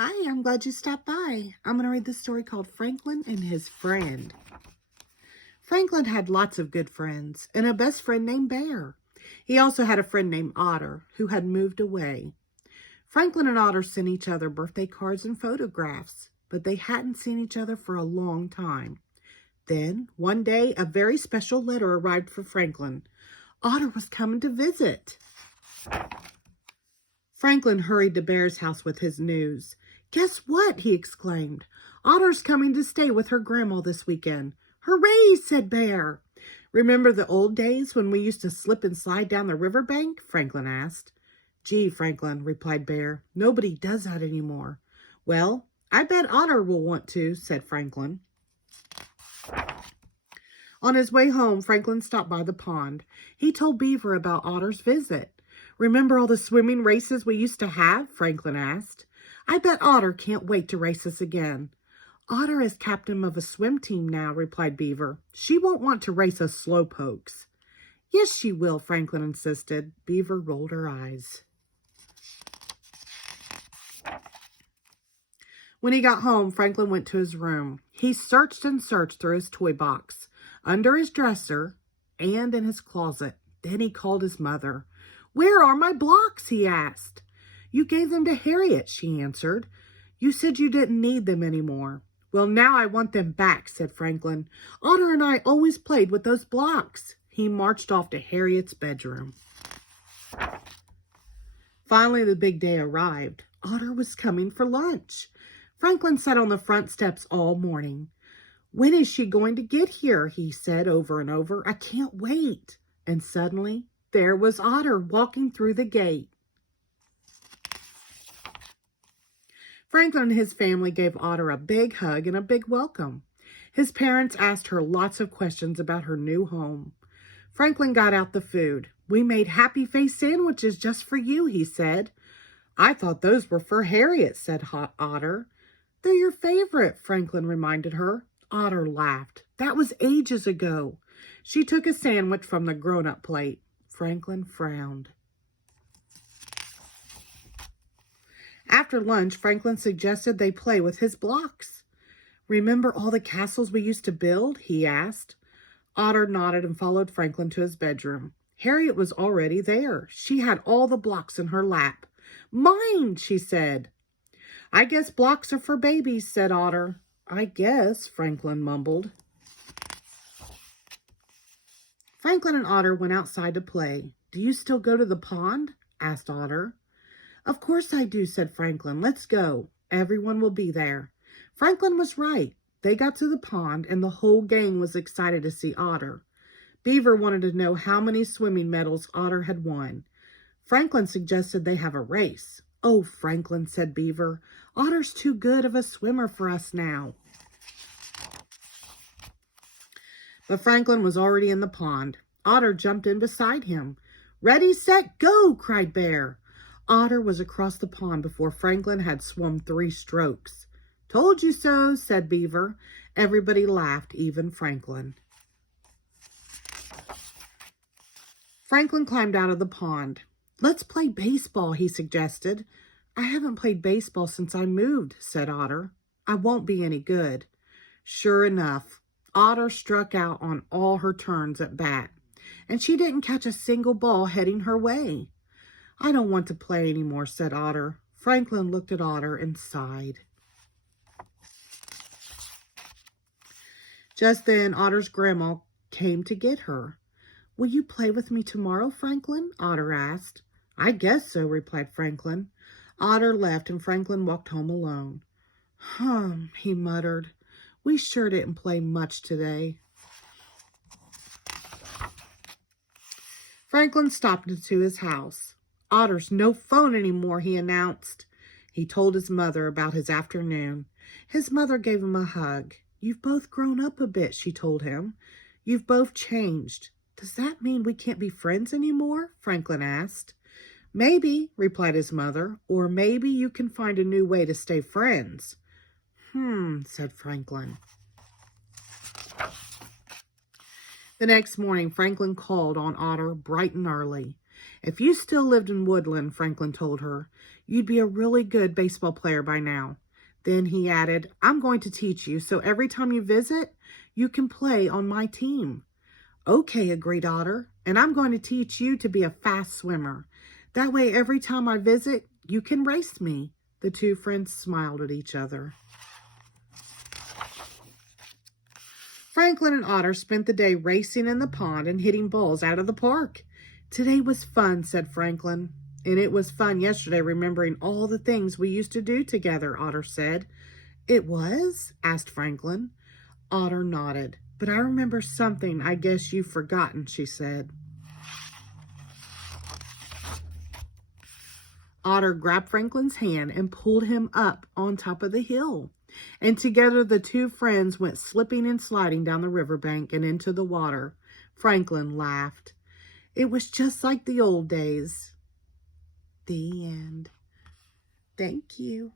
Hi, I'm glad you stopped by. I'm going to read this story called Franklin and His Friend. Franklin had lots of good friends and a best friend named Bear. He also had a friend named Otter who had moved away. Franklin and Otter sent each other birthday cards and photographs, but they hadn't seen each other for a long time. Then, one day, a very special letter arrived for Franklin. Otter was coming to visit. Franklin hurried to Bear's house with his news. "Guess what?" he exclaimed. "Otter's coming to stay with her grandma this weekend." "Hooray!" said Bear. "Remember the old days when we used to slip and slide down the riverbank?" Franklin asked. "Gee, Franklin," replied Bear, "nobody does that anymore." "Well, I bet Otter will want to," said Franklin. On his way home, Franklin stopped by the pond. He told Beaver about Otter's visit. "Remember all the swimming races we used to have?" Franklin asked. "I bet Otter can't wait to race us again." "Otter is captain of a swim team now," replied Beaver. "She won't want to race us slowpokes." "Yes, she will," Franklin insisted. Beaver rolled her eyes. When he got home, Franklin went to his room. He searched and searched through his toy box, under his dresser, and in his closet. Then he called his mother. "Where are my blocks?" he asked. "You gave them to Harriet," she answered. "You said you didn't need them anymore." "Well, now I want them back," said Franklin. "Otter and I always played with those blocks." He marched off to Harriet's bedroom. Finally, the big day arrived. Otter was coming for lunch. Franklin sat on the front steps all morning. "When is she going to get here?" he said over and over. "I can't wait." And suddenly, there was Otter walking through the gate. Franklin and his family gave Otter a big hug and a big welcome. His parents asked her lots of questions about her new home. Franklin got out the food. "We made happy face sandwiches just for you," he said. "I thought those were for Harriet," said Otter. "They're your favorite," Franklin reminded her. Otter laughed. "That was ages ago." She took a sandwich from the grown-up plate. Franklin frowned. After lunch, Franklin suggested they play with his blocks. "Remember all the castles we used to build?" he asked. Otter nodded and followed Franklin to his bedroom. Harriet was already there. She had all the blocks in her lap. "Mine," she said. "I guess blocks are for babies," said Otter. "I guess," Franklin mumbled. Franklin and Otter went outside to play. "Do you still go to the pond?" asked Otter. "Of course I do," said Franklin. "Let's go. Everyone will be there." Franklin was right. They got to the pond, and the whole gang was excited to see Otter. Beaver wanted to know how many swimming medals Otter had won. Franklin suggested they have a race. "Oh, Franklin," said Beaver, "Otter's too good of a swimmer for us now." But Franklin was already in the pond. Otter jumped in beside him. "Ready, set, go!" cried Bear. Otter was across the pond before Franklin had swum 3 strokes. "Told you so," said Beaver. Everybody laughed, even Franklin. Franklin climbed out of the pond. "Let's play baseball," he suggested. "I haven't played baseball since I moved," said Otter. "I won't be any good." Sure enough, Otter struck out on all her turns at bat, and she didn't catch a single ball heading her way. "I don't want to play anymore," said Otter. Franklin looked at Otter and sighed. Just then, Otter's grandma came to get her. "Will you play with me tomorrow, Franklin?" Otter asked. "I guess so," replied Franklin. Otter left, and Franklin walked home alone. He muttered. "We sure didn't play much today." Franklin stopped into his house. "Otter's no phone anymore," he announced. He told his mother about his afternoon. His mother gave him a hug. "You've both grown up a bit," she told him. "You've both changed." "Does that mean we can't be friends anymore?" Franklin asked. "Maybe," replied his mother, "or maybe you can find a new way to stay friends." Said Franklin. The next morning, Franklin called on Otter bright and early. If you still lived in Woodland, Franklin told her, you'd be a really good baseball player by now. Then he added, I'm going to teach you, so every time you visit, you can play on my team. Okay, agreed Otter, and I'm going to teach you to be a fast swimmer. That way, every time I visit, you can race me. The two friends smiled at each other. Franklin and Otter spent the day racing in the pond and hitting balls out of the park. Today was fun, said Franklin. And it was fun yesterday remembering all the things we used to do together, Otter said. It was? Asked Franklin. Otter nodded. But I remember something I guess you've forgotten, she said. Otter grabbed Franklin's hand and pulled him up on top of the hill. And together the two friends went slipping and sliding down the riverbank and into the water. Franklin laughed. It was just like the old days. The end. Thank you.